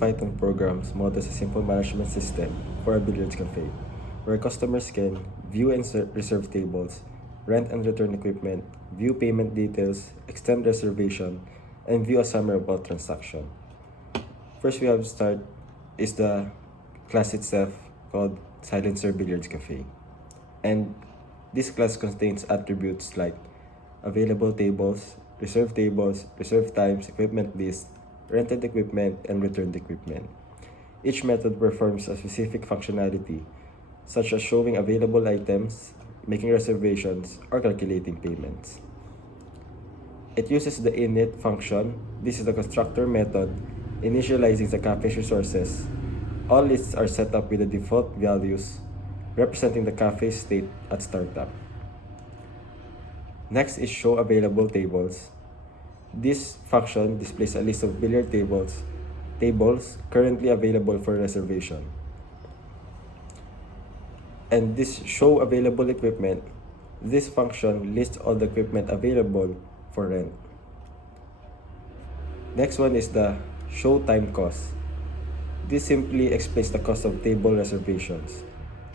Python programs models a simple management system for a billiards cafe, where customers can view and reserve tables, rent and return equipment, view payment details, extend reservation, and view a summary of all transaction. First we have to start is the class itself called Silencer Billiards Cafe. And this class contains attributes like available tables, reserve times, equipment list, rented equipment, and returned equipment. Each method performs a specific functionality, such as showing available items, making reservations, or calculating payments. It uses the init function. This is the constructor method, initializing the cafe's resources. All lists are set up with the default values, representing the cafe's state at startup. Next is show available tables. This function displays a list of billiard tables currently available for reservation. And this show available equipment, this function lists all the equipment available for rent. Next one is the show time cost. This simply explains the cost of table reservations.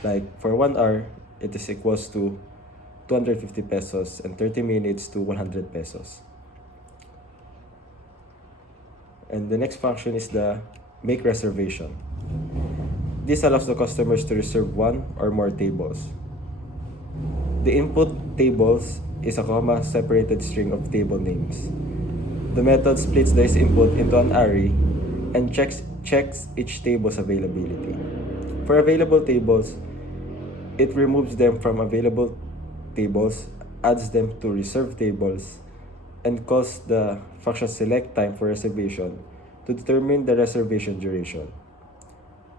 Like for 1 hour, it is equals to 250 pesos and 30 minutes to 100 pesos. And the next function is the make reservation. This allows the customers to reserve one or more tables. The input tables is a comma-separated string of table names. The method splits this input into an array and checks each table's availability. For available tables, it removes them from available tables, adds them to reserved tables, and calls the function select time for reservation to determine the reservation duration.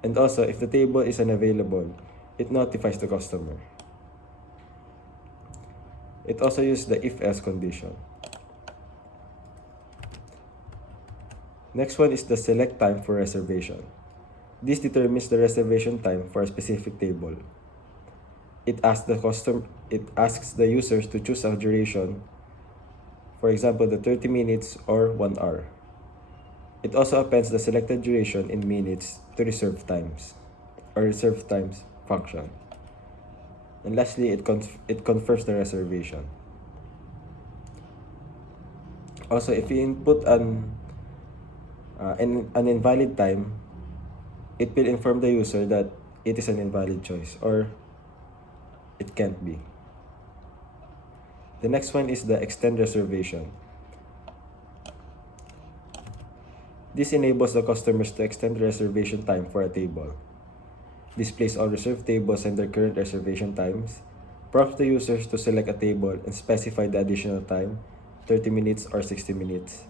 And also, if the table is unavailable, it notifies the customer. It also uses the if-else condition. Next one is the select time for reservation. This determines the reservation time for a specific table. It asks the users to choose a duration, for example, the 30 minutes or 1 hour. It also appends the selected duration in minutes to reserve times function. And lastly, it confirms the reservation. Also, if you input an invalid time, it will inform the user that it is an invalid choice or it can't be. The next one is the extend reservation. This enables the customers to extend the reservation time for a table, displays all reserved tables and their current reservation times, prompts the users to select a table and specify the additional time, 30 minutes or 60 minutes.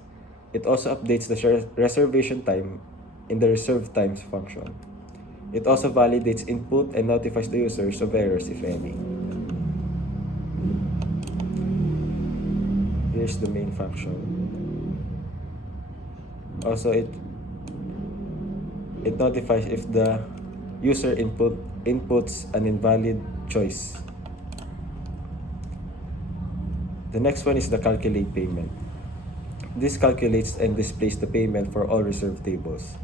It also updates the reservation time in the reserve times function. It also validates input and notifies the users of errors, if any. Here's the main function. Also, it notifies if the user inputs an invalid choice. The next one is the calculate payment. This calculates and displays the payment for all reserved tables.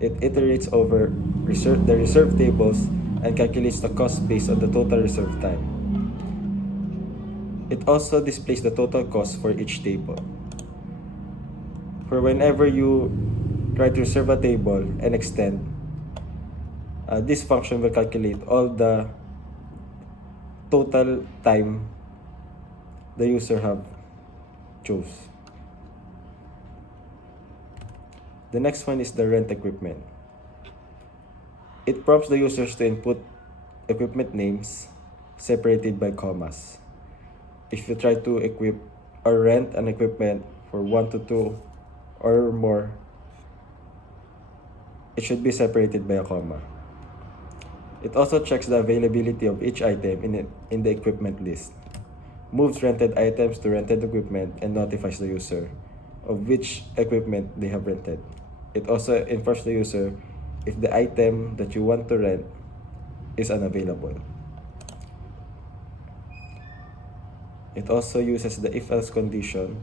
It iterates over the reserved tables and calculates the cost based on the total reserve time. It also displays the total cost for each table. For whenever you try to reserve a table and extend, this function will calculate all the total time the user have chose. The next one is the rent equipment. It prompts the users to input equipment names separated by commas. If you try to equip or rent an equipment for 1 to 2 or more, it should be separated by a comma. It also checks the availability of each item in the equipment list, moves rented items to rented equipment, and notifies the user of which equipment they have rented. It also informs the user if the item that you want to rent is unavailable. It also uses the if-else condition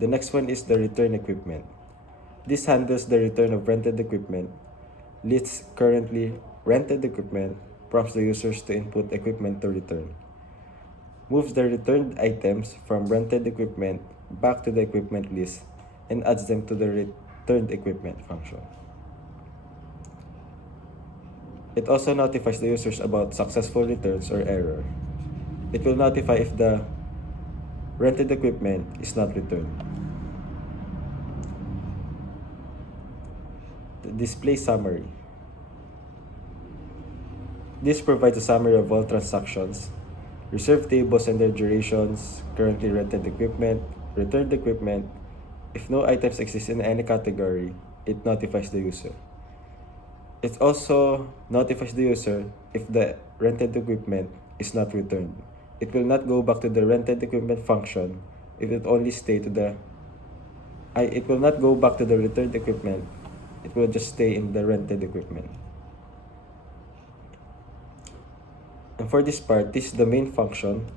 The next one is the return equipment. This handles the return of rented equipment, lists currently rented equipment, prompts the users to input equipment to return, moves the returned items from rented equipment back to the equipment list, and adds them to the returned equipment function. It also notifies the users about successful returns or error. It will notify if the rented equipment is not returned. The display summary. This provides a summary of all transactions, reserved tables and their durations, currently rented equipment, returned equipment. If no items exist in any category, it notifies the user. It also notifies the user if the rented equipment is not returned. It will not go back to the rented equipment function if it only stay to the it will not go back to the returned equipment. It will just stay in the rented equipment. And for this part, this is the main function.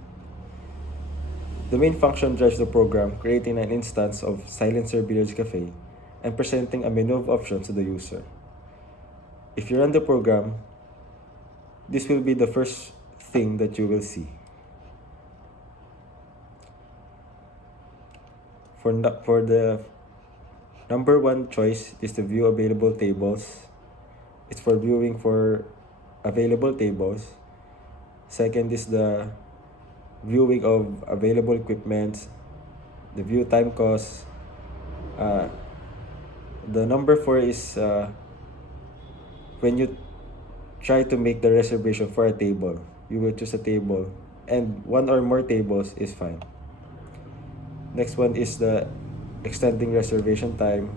The main function drives the program, creating an instance of Silencer Billiards Cafe and presenting a menu of options to the user. If you run the program, this will be the first thing that you will see. For the number one choice is to view available tables. It's for viewing for available tables. Second is the viewing of available equipment, the view time cost. The number 4 is when you try to make the reservation for a table, you will choose a table, and one or more tables is fine. Next one is the extending reservation time.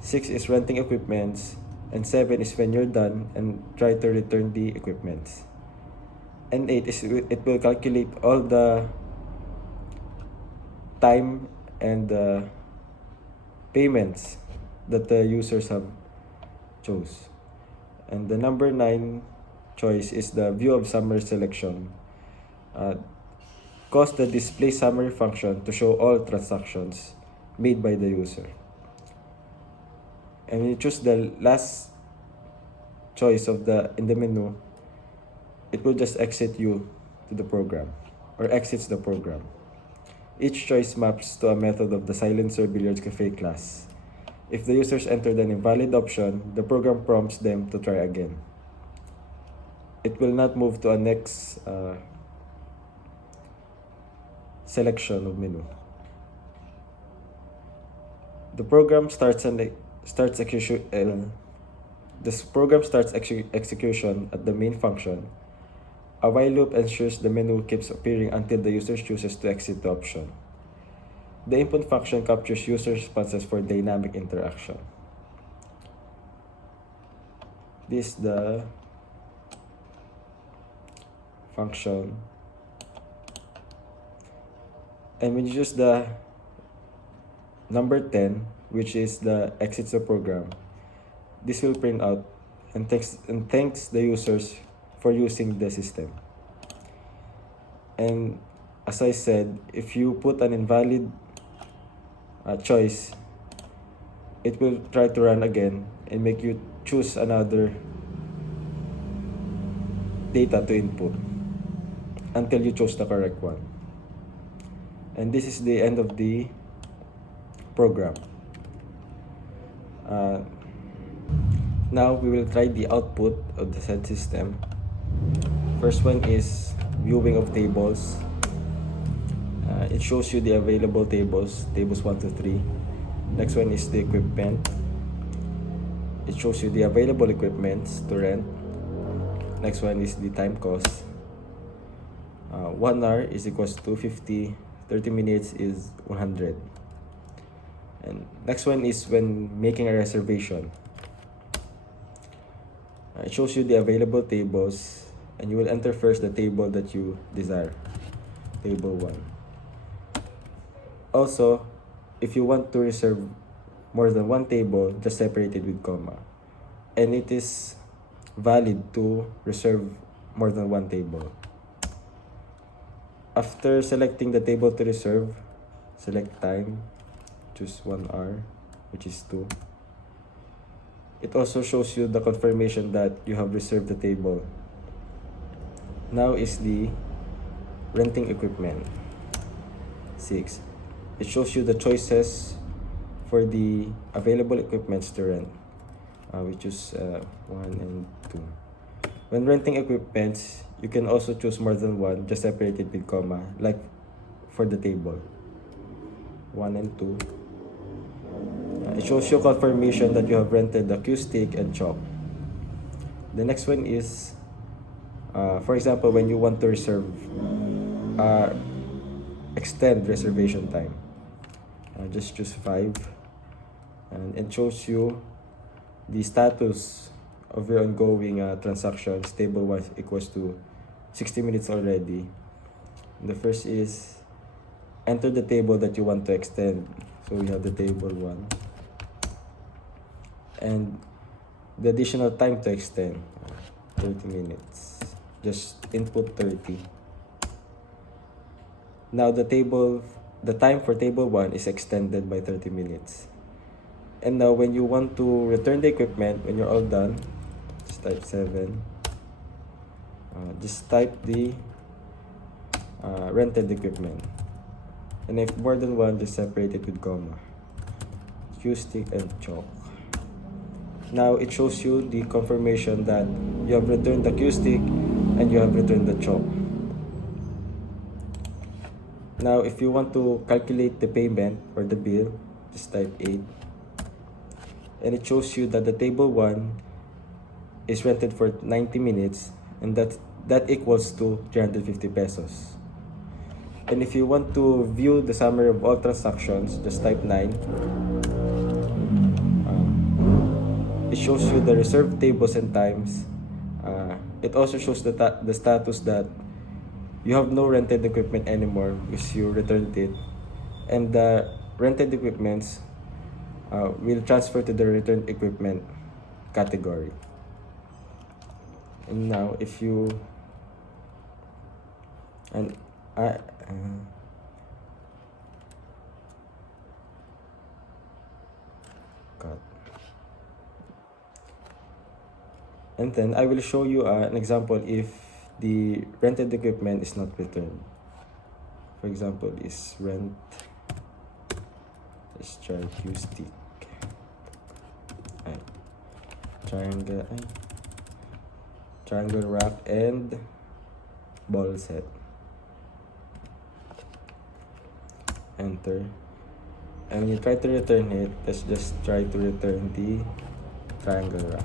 6 is renting equipments, and 7 is when you're done and try to return the equipments. And 8 is it will calculate all the time and the payments that the users have chose. And the number 9 choice is the view of summary selection. Cause the display summary function to show all transactions made by the user. And when you choose the last choice of in the menu, it will just exit you to the program or exits the program. Each choice maps to a method of the Silencer Billiards Cafe class. If the users entered an invalid option, the program prompts them to try again. It will not move to a next selection of menu. The program starts execution at the main function. A while loop ensures the menu keeps appearing until the user chooses to exit the option. The input function captures user responses for dynamic interaction. This is the function. And when you use the number 10, which is the exits the program, this will print out and thanks the users for using the system. And as I said, if you put an invalid choice, it will try to run again and make you choose another data to input until you chose the correct one. And this is the end of the program. Now we will try the output of the said system. First one is viewing of tables. It shows you the available tables 1 to 3. Next one is the equipment. It shows you the available equipments to rent. Next one is the time cost. 1 hour is equals to 50, 30 minutes is 100. And next one is when making a reservation. It shows you the available tables, and you will enter first the table that you desire, table 1. Also, if you want to reserve more than one table, just separate it with comma. And it is valid to reserve more than one table. After selecting the table to reserve, select time, choose 1 hour, which is 2. It also shows you the confirmation that you have reserved the table. Now is the renting equipment. 6. It shows you the choices for the available equipments to rent. We choose 1 and 2. When renting equipments, you can also choose more than one, just separate it with comma, like for the table. 1 and 2. It shows you confirmation that you have rented the cue stick and chalk. The next one is, for example, when you want to reserve, extend reservation time. Just choose 5, and it shows you the status of your ongoing transactions. Table 1 equals to 60 minutes already. The first is enter the table that you want to extend. So we have the table 1. And the additional time to extend, 30 minutes. Just input 30. Now the time for table 1 is extended by 30 minutes. And now when you want to return the equipment, when you're all done, just type 7. Just type the rented equipment. And if more than one, just separate it with comma. Cue stick and chalk. Now it shows you the confirmation that you have returned the cue stick and you have returned the chalk. Now if you want to calculate the payment or the bill, just type 8. And it shows you that the table 1 is rented for 90 minutes, and that equals to 350 pesos. And if you want to view the summary of all transactions, just type 9. It shows you the reserved tables and times. It also shows the status that you have no rented equipment anymore because you returned it. And the rented equipments will transfer to the returned equipment category. And now if you and then I will show you an example if the rented equipment is not returned. For example, is rent. Let's try cue stick. Triangle rack and ball set. Enter. And when you try to return it, let's just try to return the triangle rack.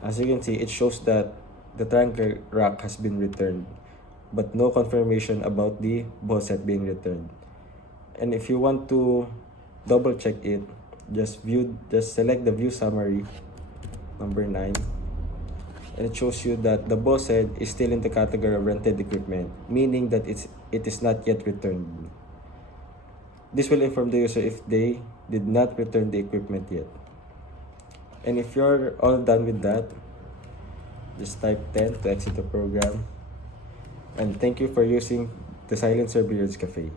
As you can see, it shows that the triangle rack has been returned, but no confirmation about the ball set being returned. And if you want to double check it, just select the view summary, number 9, and it shows you that the ball set is still in the category of rented equipment, meaning that it is not yet returned. This will inform the user if they did not return the equipment yet. And if you're all done with that, just type 10 to exit the program. And thank you for using the Silencer Billiards Cafe.